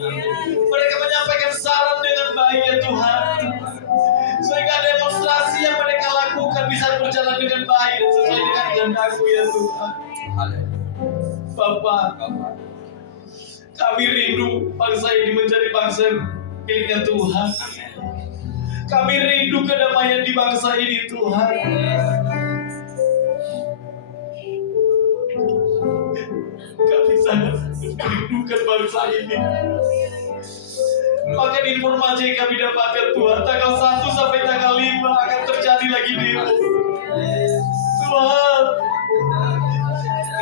Mereka menyampaikan saran dengan baik ya Tuhan. Sehingga demonstrasi yang mereka lakukan bisa berjalan dengan baik dan sesuai dengan kehendak-Mu ya Tuhan. Bapa, kami rindu bangsa ini menjadi bangsa miliknya Tuhan. Kami rindu kedamaian di bangsa ini Tuhan. Kami sangat merindukan bangsa ini. Maka informasi yang kami dapatkan Tuhan, tanggal 1 sampai tanggal 5 akan terjadi lagi demo. Tuhan,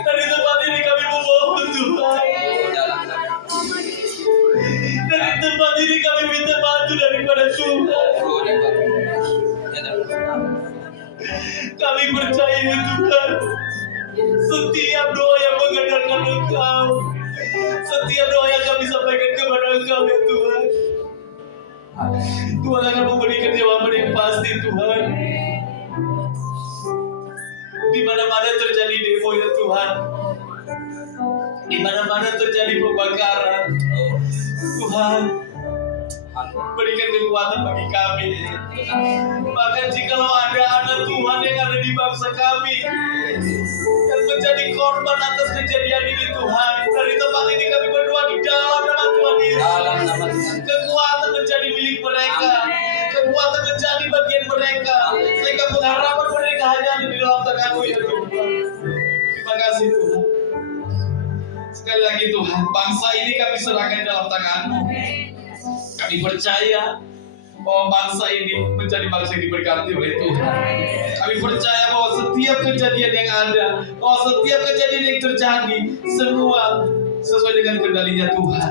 dari tempat ini kami memohon Tuhan. Dari tempat ini kami minta bantu daripada Tuhan. Kami percaya Tuhan, setiap doa yang mengandalkan Engkau, setiap doa yang kami sampaikan kepada Engkau ya Tuhan, Tuhan akan memberikan jawaban yang pasti Tuhan. Di mana-mana terjadi demo ya Tuhan, di mana-mana terjadi pembakaran, Tuhan berikan kekuatan bagi kami. Bahkan jikalau ada anak Tuhan yang ada di bangsa kami yang menjadi korban atas kejadian ini Tuhan, dari tempat ini kami berdoa di dalam nama Tuhan Yesus, kekuatan menjadi milik mereka, kekuatan menjadi bagian mereka, sehingga pengharapan mereka hanya ada di dalam tangan-Mu ya Tuhan. Terima kasih Tuhan. Sekali lagi Tuhan, bangsa ini kami serahkan dalam tangan-Mu. Kami percaya bahwa bangsa ini menjadi bangsa yang diberkati oleh Tuhan. Kami percaya bahwa setiap kejadian yang ada, bahwa setiap kejadian yang terjadi, semua sesuai dengan kendalinya Tuhan.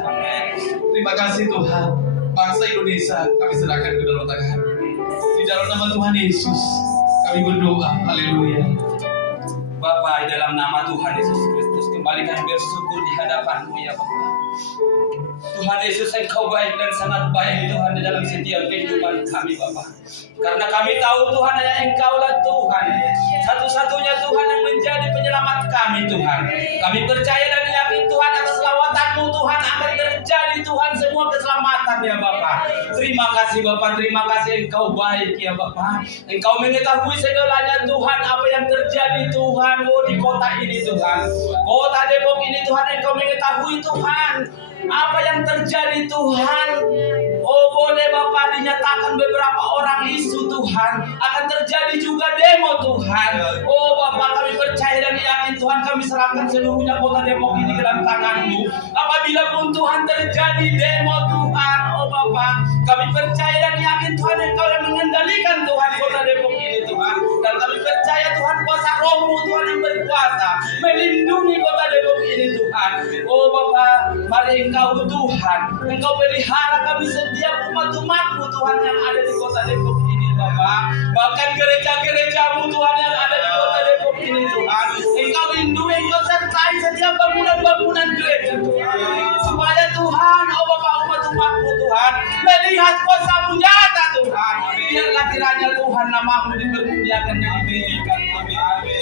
Terima kasih Tuhan. Bangsa Indonesia kami serahkan ke dalam tangan-Mu. Di dalam nama Tuhan Yesus kami berdoa. Haleluya. Bapa, di dalam nama Tuhan Yesus Kristus, kembali kami bersyukur di hadapan-Mu ya Bapa. Tuhan Yesus, Engkau baik dan sangat baik Tuhan di dalam setiap kehidupan kami Bapa. Karena kami tahu Tuhan hanya Engkau-lah Tuhan, satu-satunya Tuhan yang menjadi penyelamat kami Tuhan. Kami percaya dan yakin Tuhan atas lawatan-Mu Tuhan akan terjadi Tuhan semua keselamatan ya Bapa. Terima kasih Bapa, terima kasih Engkau baik ya Bapa. Engkau mengetahui segalanya Tuhan, apa yang terjadi Tuhan di kota ini Tuhan. Kota Depok ini Tuhan, Engkau mengetahui Tuhan apa yang terjadi Tuhan. Oh boleh Bapak dinyatakan beberapa orang isu Tuhan, akan terjadi juga demo Tuhan. Oh Bapak, kami percaya dan yakin Tuhan, kami serahkan seluruhnya kota Depok ini ke dalam tangan-Mu. Apabila pun Tuhan terjadi demo Tuhan, oh Bapak, kami percaya dan yakin Tuhan, Engkau yang mengendalikan Tuhan kota Depok ini Tuhan. Dan kami percaya Tuhan, kuasa Roh-Mu Tuhan yang berkuasa melindungi kota Depok ini Tuhan. Oh Bapak, mari Engkau Tuhan, Engkau pelihara kami setiap umat-umat-Mu Tuhan yang ada di kota Depok ini Bapak. Bahkan gereja-gereja-Mu Tuhan yang ada di kota Depok ini Tuhan, Engkau lindungi, Engkau sertai setiap bangunan-bangunan gereja Tuhan. Supaya Tuhan, oh Bapak, umat-umat-Mu Tuhan melihat kuasa-Mu nyata Tuhan. Biarlah kiranya Tuhan nama-Mu dipermuliakan dan diberikan. Amin.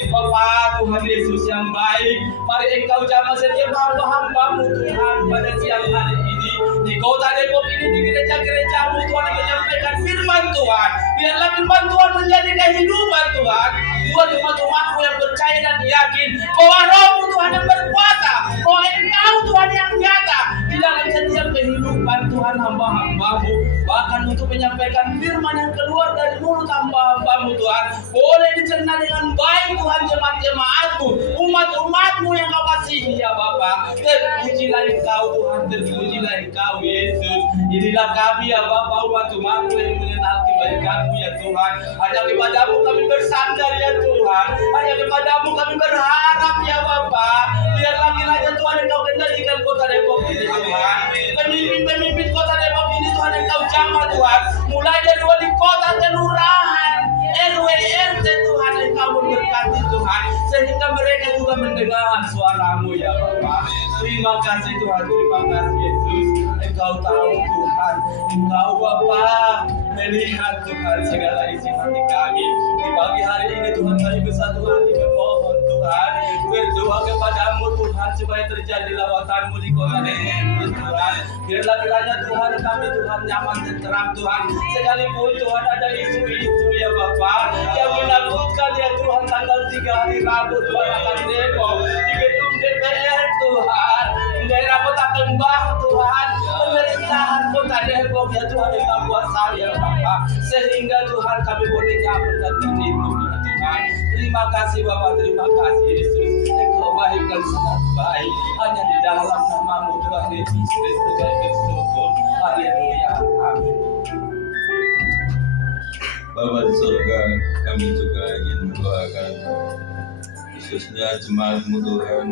Bapak, Tuhan Yesus yang baik. Mari Engkau jamah setiap hamba-hamba-Mu Tuhan pada siang hari ini. Di kota Depok ini, di gereja-gereja-Mu Tuhan, yang menyampaikan firman Tuhan. Biarlah firman Tuhan menjadi kehidupan Tuhan. Buat umat-umat-Mu yang percaya dan yakin bahwa Roh-Mu Tuhan yang berkuasa, bahwa Engkau Tuhan yang nyata di dalam setiap kehidupan Tuhan hamba-hamba-Mu. Bahkan untuk menyampaikan firman yang keluar dari mulut hamba-hamba-Mu Tuhan, boleh dicerna dengan baik Tuhan, jemaat-jemaat-Mu, umat-umat-Mu yang Kau kasihi ya Bapa. Terpujilah Engkau Tuhan, terpujilah Engkau Yesus. Inilah kami ya Bapa, umat-umat-Mu yang mengenal kebaikan-Mu ya Tuhan. Hanya kepada-Mu kami bersandar ya Tuhan. Hanya kepada-Mu kami berharap ya Bapa. Biarlah kiranya Tuhan Engkau kendalikan kota Depok ini Tuhan. Pemimpin-pemimpin kota Depok ini Tuhan Engkau jamah Tuhan. Mulai dari wali kota, kelurahan, RW, RT Tuhan, Engkau memberkati Tuhan, sehingga mereka juga mendengar suara-Mu ya Bapa. Terima kasih Tuhan, terima kasih Yesus. Engkau tahu Tuhan, Engkau Bapa melihat Tuhan segala isi hati kami. Di pagi hari ini Tuhan, kami bersatu hati memohon Tuhan, berdoa kepada-Mu Tuhan, supaya terjadi lawatan-Mu di kota Depok ini Tuhan. Biarlah kiranya Tuhan kami Tuhan nyaman dan terang Tuhan. Sekalipun Tuhan ada isu-isu ya Bapa yang menakutkan ya Tuhan, tanggal 3 hari Rabu Tuhan akan Depok di gedung DPR Tuhan, di daerah Kota Kembang Tuhan, pemerintahan Kota Depok ya Tuhan, Engkau kuasa ya Bapa, sehingga Tuhan kami boleh nyaman dan terlindung ya Tuhan. Terima kasih Bapa, terima kasih Yesus. Engkau baik dan sangat baik. Hanya di dalam nama-Mu Tuhan Yesus Kristus kami bersyukur. Haleluya. Amin. Bapa di surga, kami juga ingin mendoakan khususnya jemaat-Mu Tuhan,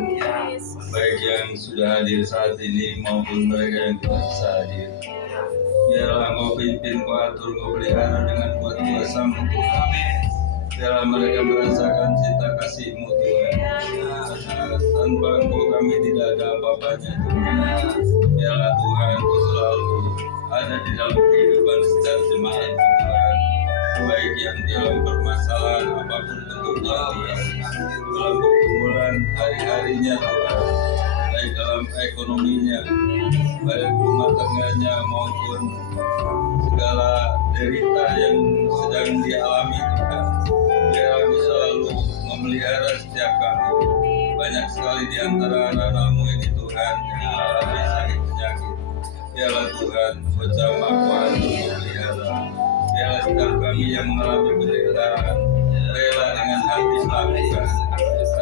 baik yang sudah hadir saat ini maupun mereka yang tidak bisa hadir. Biarlah Engkau pimpin, Engkau atur, Engkau pelihara dengan kuat kuasa-Mu Tuhan. Biarlah mereka merasakan cinta kasih-Mu Tuhan. Tanpa Engkau kami tidak ada apa-apanya Tuhan. Biarlah Tuhan Engkau selalu ada di dalam kehidupan setiap jemaat-Mu Tuhan, baik yang dalam permasalahan apapun bentuknya Tuhan, dalam pergumulan hari-harinya Tuhan, baik dalam ekonominya, baik rumah tangganya maupun segala derita yang sedang dialami Tuhan. Biar Engkau selalu memelihara setiap kami. Banyak sekali di antara anak-anak-Mu ini Tuhan yang mengalami sakit penyakit. Biarlah Tuhan Engkau jamah, Tuhan memelihara. Biarlah setiap kami yang mengalami penderitaan rela dengan hati melakukan,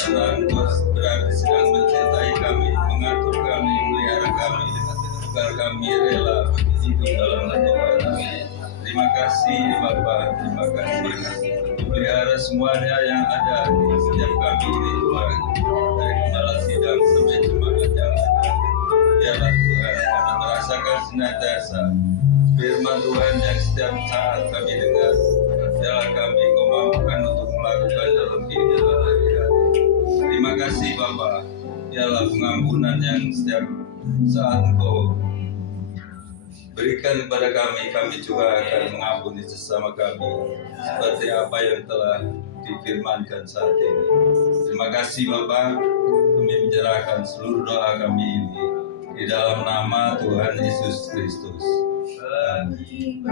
karena Engkau berarti sedang mencintai kami, mengatur kami, memelihara kami, agar kami rela hidup dalam Tuhan. Terima kasih Bapa, terima kasih. Pelihara semuanya yang ada di setiap kami ini Tuhan, dari kepala sidang sampai jemaat yang ada. Biarlah Tuhan kami merasakan senantiasa firman Tuhan yang setiap saat kami dengar. Biarlah kami Engkau mampukan untuk melakukan dalam kehidupan hari-hari. Terima kasih Bapa. Biarlah pengampunan yang setiap saat Engkau berikan kepada kami, kami juga akan mengampuni sesama kami seperti apa yang telah difirmankan saat ini. Terima kasih Bapa, kami menyerahkan seluruh doa kami ini di dalam nama Tuhan Yesus Kristus. Amin.